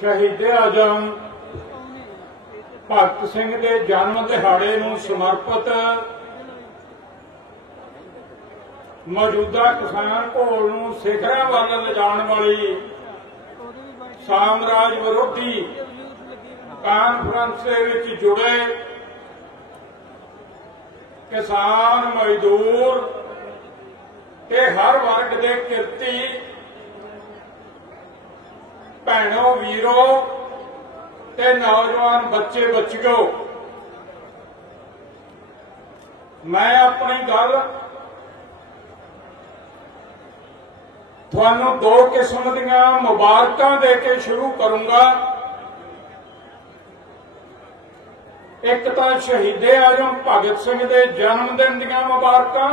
शहीदे आजम भगत सिंह के जन्म दिहाड़े नूं समर्पित मौजूदा किसान घोल नूं सिखरां वल लिजाण वाली सामराज विरोधी कानफ्रेंस दे विच जुड़े किसान मजदूर ते हर वर्ग के किरती भैणों वीरों ते नौजवान बच्चे बच्चियों, मैं अपनी गल तुहानूं दो किस्म दीआं मुबारकां दे के शुरू करूंगा। एक तां शहीदे आजम भगत सिंह दे जन्मदिन दीआं मुबारकां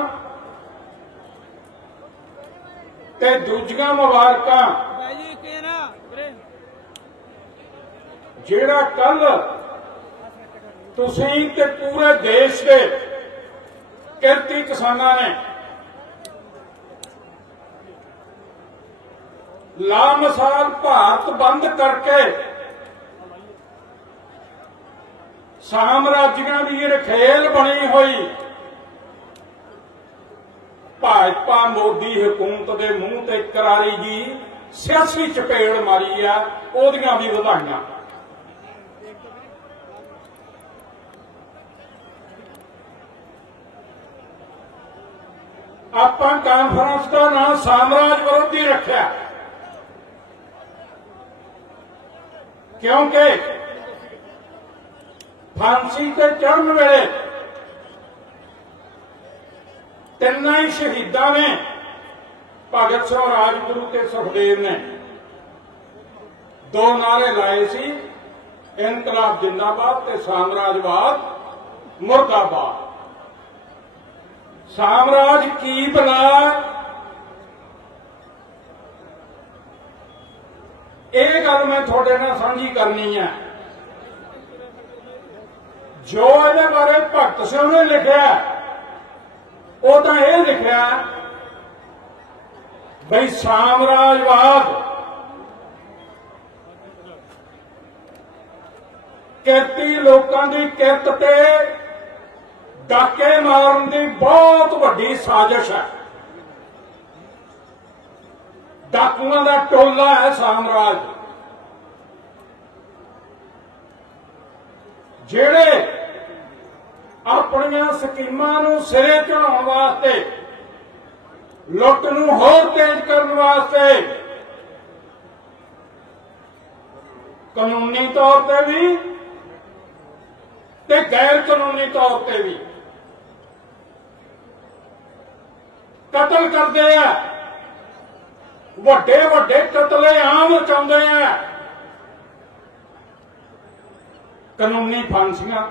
ते दूजियां मुबारकां जिहड़ा कल तुसीं ते पूरे देश के किरती किसानां ने लामिसाल भारत बंद करके साम्राज्यां दी रखेल बनी हुई भाजपा मोदी हुकूमत के मूंह ते करारी जी सियासी चपेड़ मारी आ, ओदियां भी वधाइयां। आपां कांफ्रेंस का नाम साम्राज विरोधी रखा क्योंकि फांसी ते चढ़न वेले तिन्ना ही शहीदां ने भगत सिंह, राजगुरु ते सुखदेव ने दो नारे लाए सी, इनकलाब जिंदाबाद ते साम्राजवाद मुर्दाबाद। साम्राज की भला ये गल मैं थोड़े नाल साझी करनी है। जो इहदे बारे भगत सिंह ने लिखा वो तो यह लिखा बई साम्राजवाद किरती लोकां दी किरत ते डाके मारन की बहुत वड्डी साजिश है। डाकुआं दा टोला है साम्राज, जिहड़े अपनियां स्कीमां नूं सिरे चढ़ाउण वास्ते, लुट नूं होर तेज करन वास्ते कानूनी तौर पर भी ते गैर कानूनी तौर पर भी कतल करते हैं, वड्डे वड्डे कतले आम रचाउंदे हैं। कानूनी फांसियां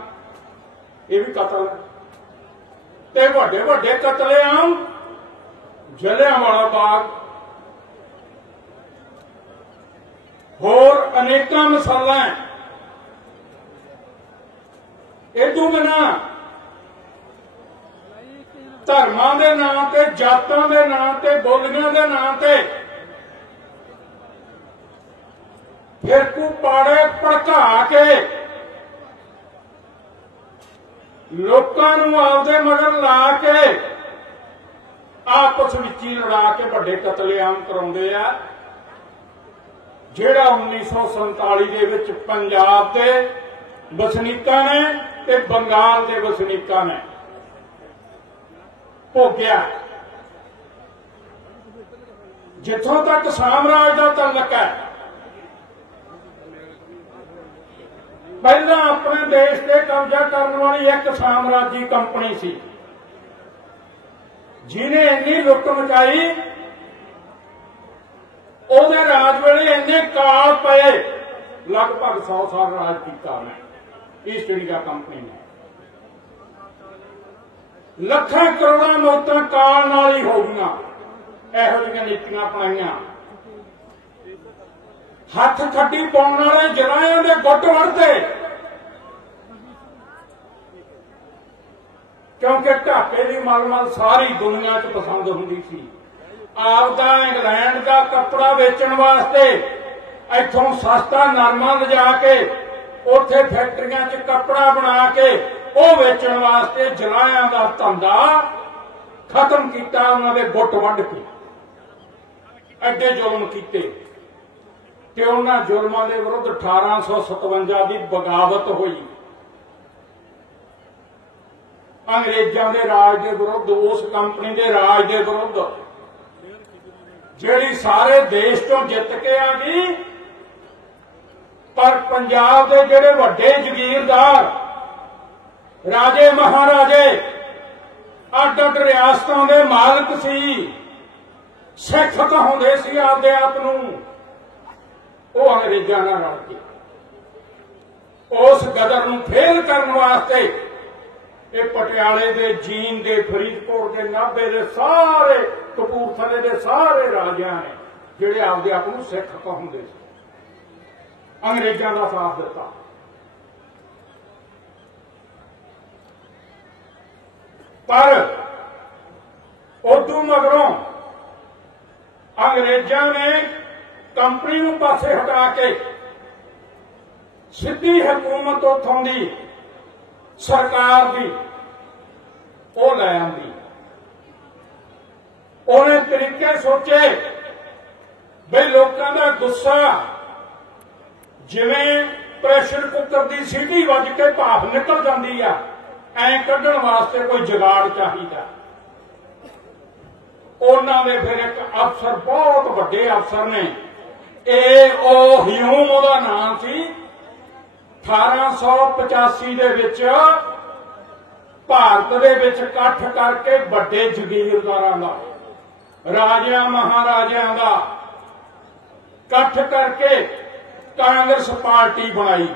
ये भी कतल है, ते वड्डे वड्डे कतले आम जलियांवाला बाग होर अनेकां मिसालां इदों बिना धर्मां दे नां ते, जातां दे नां ते, बोलियां दे नां ते फिरकू पाड़े भड़का के लोकां नूं आपदे मगर ला के आपस विच ही लड़ा के वड्डे कतलेआम कराउंदे आ। जिहड़ा 1947 दे विच पंजाब दे वसनीकां ने ते बंगाल दे वसनीकां ने भोगिया। जिथों तक साम्राज का तलक है, पहला अपने देश से कब्जा करने वाली एक साम्राजी कंपनी सी, जिन्हें इन्नी लुट मचाई, उहदे राज वेले इन्ने काल पे, लगभग 100 साल राज किया ईस्ट इंडिया कंपनी ने। ਲੱਖਾਂ ਕਰੋੜਾਂ ਨੋਟਾਂ ਕਾਲ ਨਾਲ ਹੀ ਹੋ ਗਈਆਂ, ਇਹੋ ਜਿਹੀਆਂ ਨੀਤੀਆਂ ਅਪਣਾਈਆਂ। ਹੱਥ ਖੱਡੀ ਪਾਉਣ ਵਾਲੇ ਜਰਾਇਆਂ ਦੇ ਗੁੱਟ ਵੜਦੇ, क्योंकि ढाके की मलमल सारी दुनिया च पसंद होंदी सी। आपदा इंग्लैंड का कपड़ा बेचण वास्ते इत्थों सस्ता नरमा लिजा के उत्थे फैक्ट्रियां च कपड़ा बना के वो वेचण वास्ते जलायां दा धंधा खत्म किया। उन्होंने गुट वंड के एडे जुल्म किए कि उन्होंने जुल्मां दे विरुद्ध 1857 की बगावत हुई। अंग्रेजों के राज के विरुद्ध, उस कंपनी के राज के विरुद्ध जिहड़ी सारे देश तो जित के आ गई, पर पंजाब के जिहड़े वड्डे जगीरदार राजे महाराजे अड अड रियासतों के मालिक सी, सिख कहाउंदे सी आपदे आप नूं, वो अंग्रेजों नाल रल के उस गदर नूं फेल करन वास्ते ये पटियाले दे, जींद दे, फरीदकोट के, नाभे दे सारे, कपूरथले दे सारे राजियां ने जिहड़े आपदे आप नूं सिख कहाउंदे सी, अंग्रेजों का साथ दिता। पर उदों मगरों अंग्रेजों ने कंपनी नूं पासे हटा के सीधी हुकूमत उथों दी सरकार दी वो लै आंदी। उन्हें तरीके सोचे बई लोगों का गुस्सा जिवें प्रेशर कुकर की सीटी वज के भाप निकल जाती है, ऐ कढ़ण वास्ते कोई जुगाड़ चाहिए। उन्होंने फिर एक अफसर, बहुत वड्डे अफसर ने, ह्यूम उहदा नाम सी, 1885 दे विच भारत दे विच इकट्ठ करके वड्डे जगीरदारां दा, राजियां महाराजियां दा इकट्ठ करके कांग्रेस पार्टी बनाई।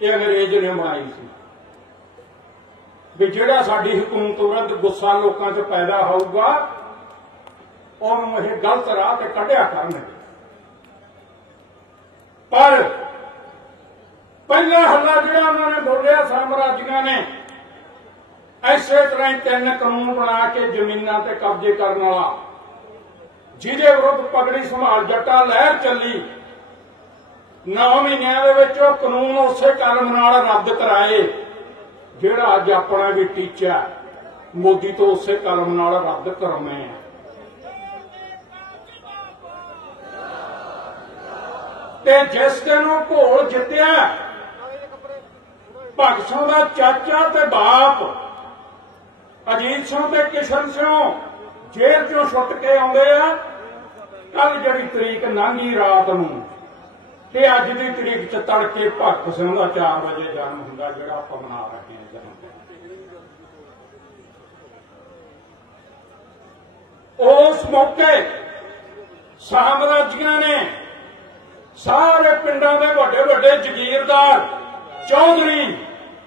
ये अंग्रेज ने बनाई सी भी जिहड़ा साडी हुकूमत विरुद्ध गुस्सा लोकां च पैदा होऊगा उहनूं इह गलत राह ते कढिया करनगे। पर पहला हल्ला जिहड़ा उन्होंने बोलिया साम्राज्यियां ने, इसे तरह 3 कानून बना के जमीनां ते कब्जे करने वाला, जिहदे विरुद्ध पगड़ी संभाल जट्टा लहर चली। 9 महीनों दे विच ओह कानून उसे कलम नाल रद्द कराए जिहड़ा अज अपना भी टीचा मोदी तो उसे कलम नाल रद्द कराउने हैं। ते जिस दिन वो घोल जित्तिया, भगत सिंह दा चाचा ते बाप अजीत सिंह ते किशन सिंह जेल चों छुट के आउंदे आ। कल जिहड़ी तरीक लंघी रात नूं ते अज दी तरीक च तड़के भगत सिंह दा 4 वजे जन्म हुंदा, जिहड़ा आपां मना रहे हैं जन्म। उस मौके साम्राज्यियां ने सारे पिंडां दे वड्डे वड्डे जगीरदार, चौधरी,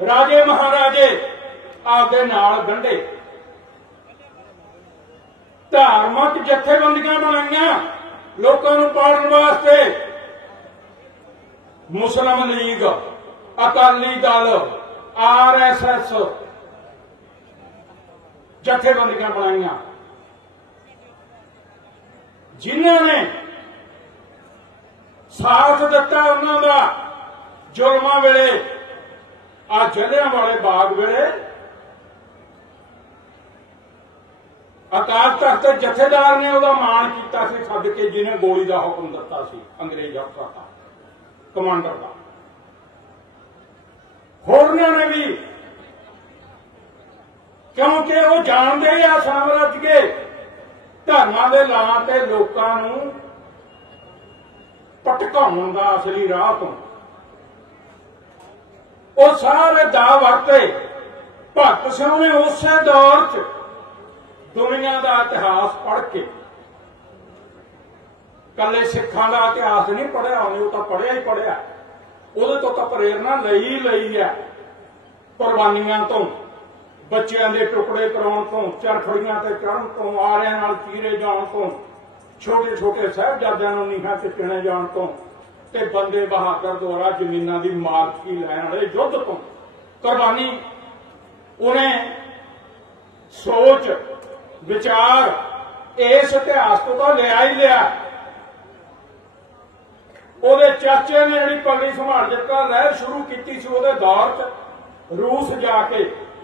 राजे महाराजे आपदे नाल गंढे, धार्मिक जथेबंदियां बनाईयां लोकां नूं पालण वास्ते। मुस्लिम लीग, अकाली दल, RSS जथेबंदियां बनाईयां, जिन्हां ने साथ दिता उन्हां दा जुल्मां वेले। आ जलियांवाले बाग वेले अकाल तख्त जथेदार ने उहदा माण कीता सी सद के, जिन्हें गोली का हुक्म दिता सी अंग्रेज अफसर का, कमांडर का। होरनां ने भी, क्योंकि वो जानते आ साम्राज्य धर्मां दे लां ते लोकां नूं भटकाउण दा असली राह तो वो सारे दा वरते। भगत सिंह ने उस दौर च दुनिया का इतिहास पढ़ के, कल्ले सिखां का इतिहास नहीं पढ़िया, उन्हें तो पढ़िया ही पढ़िया, उहदे तो प्रेरणा लई है। कुर्बानियां तो, बच्चों के टुकड़े कराउण तो, चरखड़ियां ते चढ़न तो, आरियां नाल चीरे जाण तो, छोटे छोटे साहिबजादियां नूं नीहां च चिणे जाण तो, ते बंदे बहादुर द्वारा जमीनां दी मालकी लैण वाले युद्ध तो कुर्बानी, उन्हें सोच विचार इस इतिहास तो लिया ही लिया। ਉਹਦੇ ਚਾਚੇ ਨੇ ਜਿਹੜੀ ਪਗੜੀ ਸੰਭਾਲ ਦਿੱਤਾ ਲਹਿਰ ਸ਼ੁਰੂ ਕੀਤੀ ਸੀ ਉਹਦੇ ਦੌਰ 'ਚ रूस जाके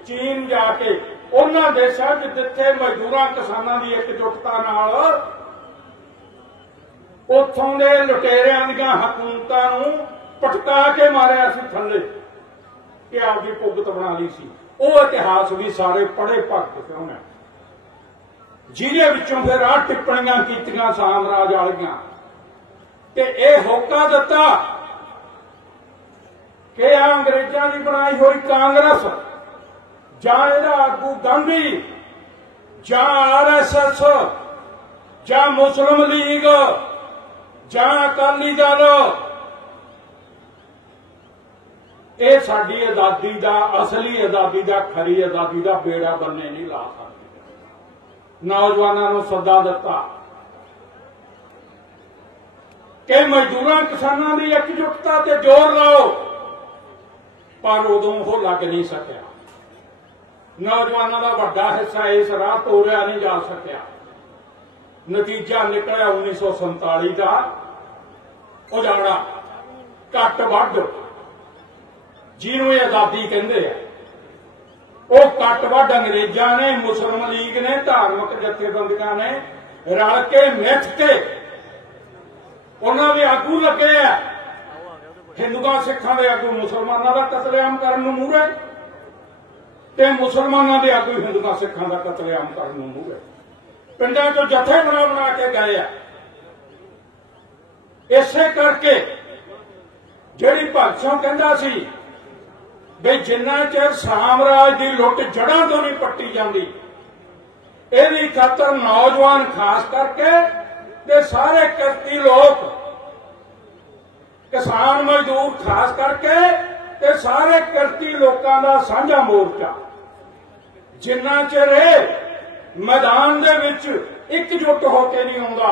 चीन जाके उन्हां देशां च जिथे मजदूरां किसानां दी एकजुटता नाल उत्थों दे लुटेरियां दीयां हकूमतां नूं पटका के मारिया सी थल्ले कि आपदी भुगत बना ली सी। वो इतिहास भी सारे पढ़े भगत क्यों है जिहदे विचों फिर आ टिप्पणियां कीतियां सामराज वालियां ते इह होका दिता कि अंग्रेजों की बनाई हुई कांग्रेस जां इहदा आगू गांधी जां RSS जां मुस्लिम लीग जां अकाली दल ये साडी आजादी दा असली आजादी दा खरी आजादी दा बेड़ा बन्ने नहीं ला सकते। नौजवानों नूं सदा दिता कि मजदूरां किसानां दी एकजुटता ते जोर लाओ पर उदों वो लग नहीं सकिया। नौजवानों का बड़ा हिस्सा इस राह तोड़िया नहीं जा सकिया। नतीजा निकलिया 1947 का उजाड़ा घट वध जिन्हों आजादी कहते हैं वो घट वध अंग्रेजा ने मुस्लिम लीग ने धार्मिक जथेबंदियां ने रल के मिथ के उन्होंने आगू लगे है हिंदुओं सिखों के आगू मुसलमानों का कतलेआम करने मूहरे ते मुसलमानों के आगू हिंदुओं सिखों का कतलेआम करने मूहरे पिंडों चो जथे बना बना के गए हैं। इसे करके जिहड़ी भगत सिंह कहंदा सी भी जिन्ना चिर सामराज की लुट जड़ां तो नहीं पट्टी जाती इहदी खातर नौजवान खास करके ते सारे किरती लोग किसान मजदूर खास करके ते सारे किरती लोगों का साझा मोर्चा जिन्ना चिर मैदान दे विच एकजुट होके नहीं आउंदा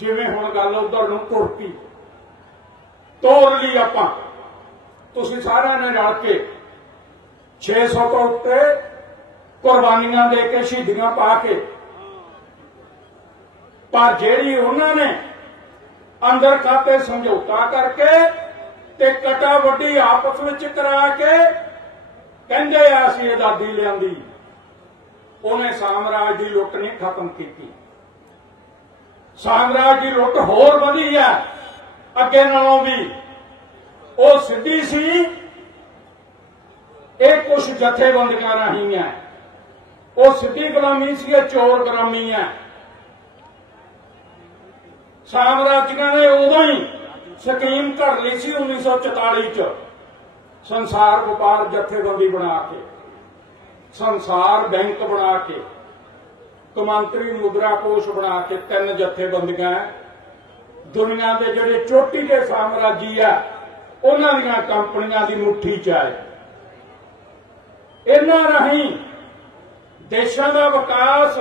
जिवें हुण गल उधर नूं तुर पई तोड़ ली आपां तुसीं सारिआं ने रल के 600 तो उत्ते कुर्बानियां दे के शहीदियां पा के पर जिहड़ी उन्हां ने अंदर खाते समझौता करके ते कटा वड्डी आपस विच करा के कहंदे असीं आजादी लिआंदी उन्हें साम्राज की लुट नहीं खत्म की। साम्राज की लुट होर वधी है अगे नालों भी वो सीधी सी एक कुछ जथेबंदियां राही है वो सीधी गुलामी सी चोर गुलामी है। साम्राज्यों ने उदों ही स्कीम कर ली सी 1944 च संसार व्यापार जथेबंदी बना के संसार बैंक बना के कौमांतरी मुद्रा कोष बना के 3 जथेबंदियां दुनिया के जिहड़े चोटी के साम्राज्य है उन्हां दीयां कंपनियां दी मुट्ठी च आए। इन्हां राहीं देशां दा विकास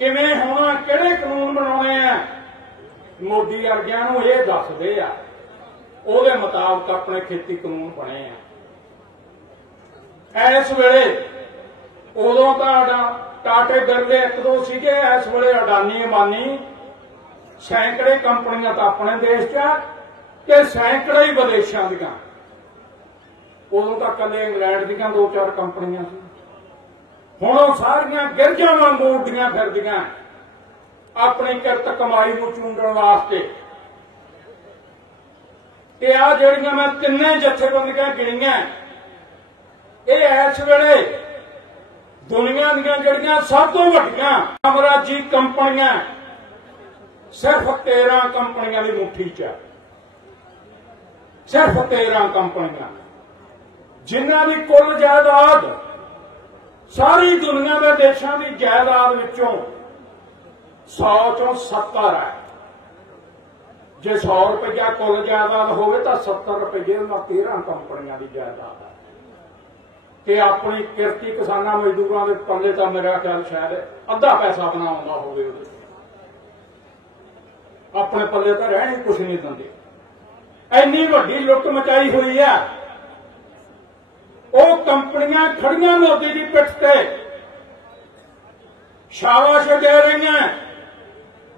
किवें होना किहड़े कानून बनाउणे आ मोदी वर्गियां नूं इह दसदे आ ਉਹਦੇ मुताबिक अपने खेती कानून बने हैं। इस वेले उदों तो टाटे बिरले 1-2 सीगे इस वेले अडानी अंबानी सैकड़े कंपनियां तो अपने देश च सैकड़े ही विदेशों दियां उदों तो कले इंग्लैंड दियां 2-4 कंपनियां सी हुण ओह सारियां गिरजां वांगू उड्डियां फिरदियां अपनी किरत कमाई नूं चूंडण वास्ते। ते आ जिहड़ियां मैं 3 जथेबंदियां गिणियां ये इस वेले दुनिया दीयां जिहड़ियां सब तो वड्डियां साम्राजी कंपनियां सिर्फ 13 कंपनियां दी मुट्ठी च सिर्फ 13 कंपनियां जिन्हां दी कुल जायदाद सारी दुनिया के देशों की जायदाद विचों 100 चों 70 है। जे 100 रुपया कुल जायदाद हो तो 70 रुपये उन्हां 13 कंपनियां की जायदाद है कि अपनी किरती किसानां मजदूरों के पल्ले तो मेरा ख्याल शायद अद्धा पैसा बनाउंदा होवे अपने पल्ले तो रहने कुछ नहीं दिंदे। इन्नी वड्डी लुट मचाई हुई है वो कंपनियां खड़ियां मोदी की पिठ ते शाबाश दे रही हैं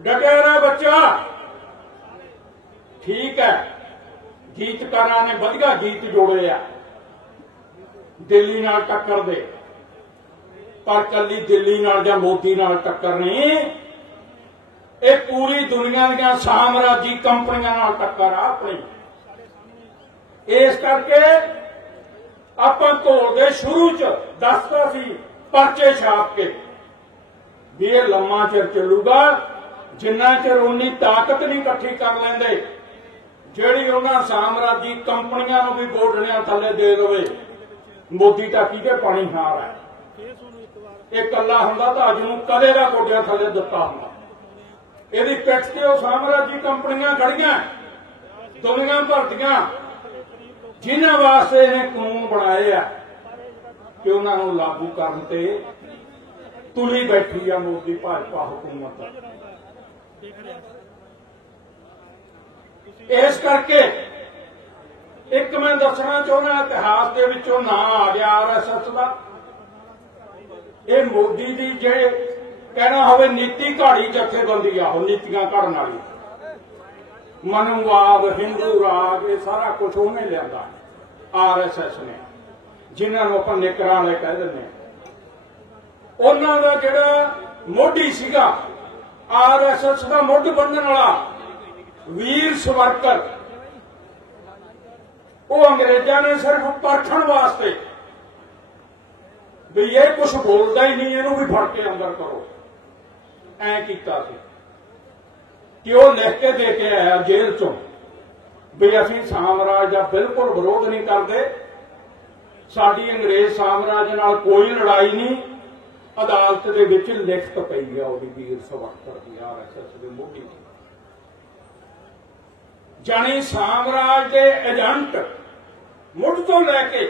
डटिया रहा बच्चा ठीक है, गीतकारां ने वधिया गीत जोड़े आ दिल्ली नाल टक्कर दे, पर कली दिल्ली नाल जां मोदी नाल टक्कर नहीं, ये पूरी दुनिया दी साम्राजी कंपनियां नाल टक्कर आ अपनी। इस करके आपां घोल दे शुरू च दसदा सी परचे छाप के भी ये लम्मा चिर चलूगा जिन्ना चिर उन्नी ताकत नहीं इकट्ठी कर लेंदे ਜਿਹੜੀ ਉਹਨਾਂ साम्राजी कंपनियां ਨੂੰ भी ਗੋਡਿਆਂ थले दे देवे। मोदी टाकी के पानी हार है, ये कला हुंदा तां अज नूं कदे दा ਗੋਡਿਆਂ थले दिता हुंदा। ਇਹਦੀ पिठ ते ਉਹ साम्राजी कंपनियां खड़ियां दुनिया भर दियां जिन्हां वास्ते इहने कानून बनाए आ कि उन्हां नूं लागू करन ते तुली बैठी आ मोदी भाजपा हुकूमत। इस करके एक मैं दसना चाहना इतिहास के विचों ना आ गया RSS का। ये मोदी की जे कहना होवे नीति घाड़ी जथेबंदी आ, नीतियां घड़न वाली मनुवाद हिंदू राग ये सारा कुछ उन्हें लिया RSS ने, जिन्होंने आप निकरां वाले कह देंगे। उन्हां दा जिहड़ा मोढी सीगा RSS का मुੱਢ बन्नण वाला वीर सवरकर, वो अंग्रेजों ने सिर्फ परखण वास्ते भी ये कुछ बोलता ही नहीं, इनू भी फड़ के अंदर करो, ऐ कीता सी कि वो लिख के दे के आया जेल चों भी असीं साम्राज का बिल्कुल विरोध नहीं करते, साडी अंग्रेज साम्राज नाल कोई लड़ाई नहीं। अदालत दे विच लिखत पई है वो वीर सवरकर की RSS दे मोढी की। जानी साम्राज के एजेंट मुढ़ तो लैके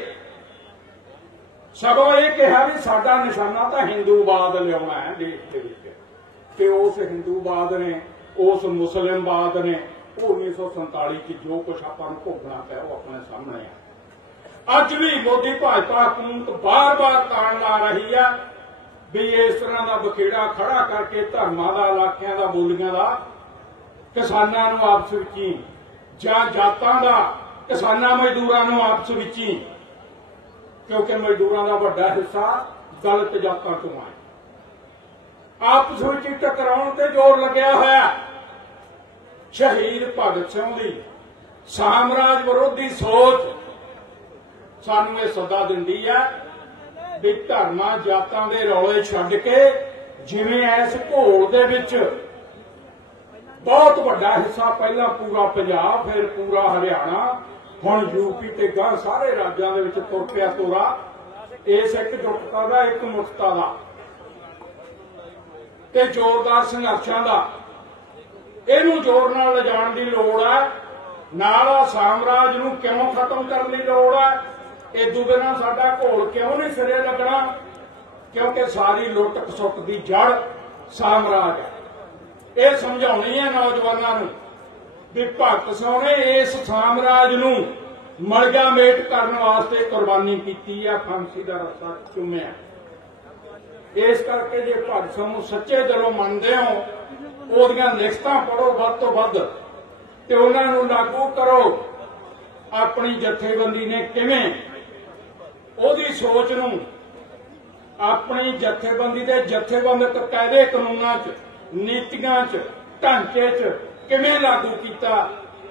सगों ये कहा भी साडा निशाना तो हिंदूवाद लिया है देश के विच, ते उस हिंदूवाद ने उस मुस्लिमवाद ने 1947 जो कुछ आपां नूं भोगना पिया वो अपने सामने है। अज भी मोदी भाजपा हुकूमत बार बार ताण ला रही है भी इस तरह का बखेड़ा खड़ा करके धर्मां दा इलाकियां दा बोलियां दा किसानां नूं आपस विच ही जां जातां दा किसानां मजदूरां नूं आपस विच ही, क्योंकि मजदूरां दा वड्डा हिस्सा दलित जातां तों है, आपस विच टकराउण ते जोर लग्या होया। शहीद भगत सिंह दी साम्राज विरोधी सोच सानूं इह सदा दिंदी है भी धर्मां जातां दे रौले छड्ड के जिवें इस घोल दे विच बहुत वड्डा हिस्सा पहला पूरा पंजाब फिर पूरा हरियाणा हुण यूपी ते गां सारे राज्यां दे विच तुर पिया तोरा इस एकजुटता दा एक मुक्ता दा ते जोरदार संघर्षां दा इहनूं जोर नाल लिजाण दी लोड़ है। नाल साम्राज नूं क्यों खत्म करन दी लोड़ है, इदों बिना साडा घोल क्यों नहीं सिरे लगना, क्योंकि सारी लुट खसुट दी जड़ साम्राज है। यह समझाउणी है नौजवानों नूं भी भगत सिंह ने इस साम्राज नूं मलगा मेट करने वास्ते कुर्बानी की है, फांसी का रस्ता चुमिया। इस करके जे भगत सिंह नूं सच्चे दिलों मनदे हो ओहदियां लिखतां पढ़ो वध तो वध ते उहनां नूं लागू करो। अपनी जथेबंदी ने किवें ओहदी सोच नूं अपनी जथेबंदी दे जथेबंदक कायदे कानूनां च नीतियां च ढांचे च किवें लागू कीता,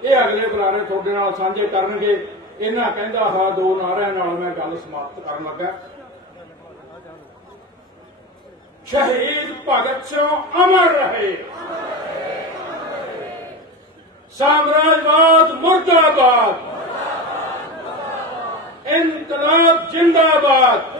ये अगले बुलारे तुहाडे नाल साझे करनगे। इन्हां कहंदा हा दो नारिਆਂ नाल मैं गल समाप्त करन लगा। शहीद भगत सिंह अमर रहे, साम्राज्यवाद मुर्दाबाद, इनकलाब जिंदाबाद।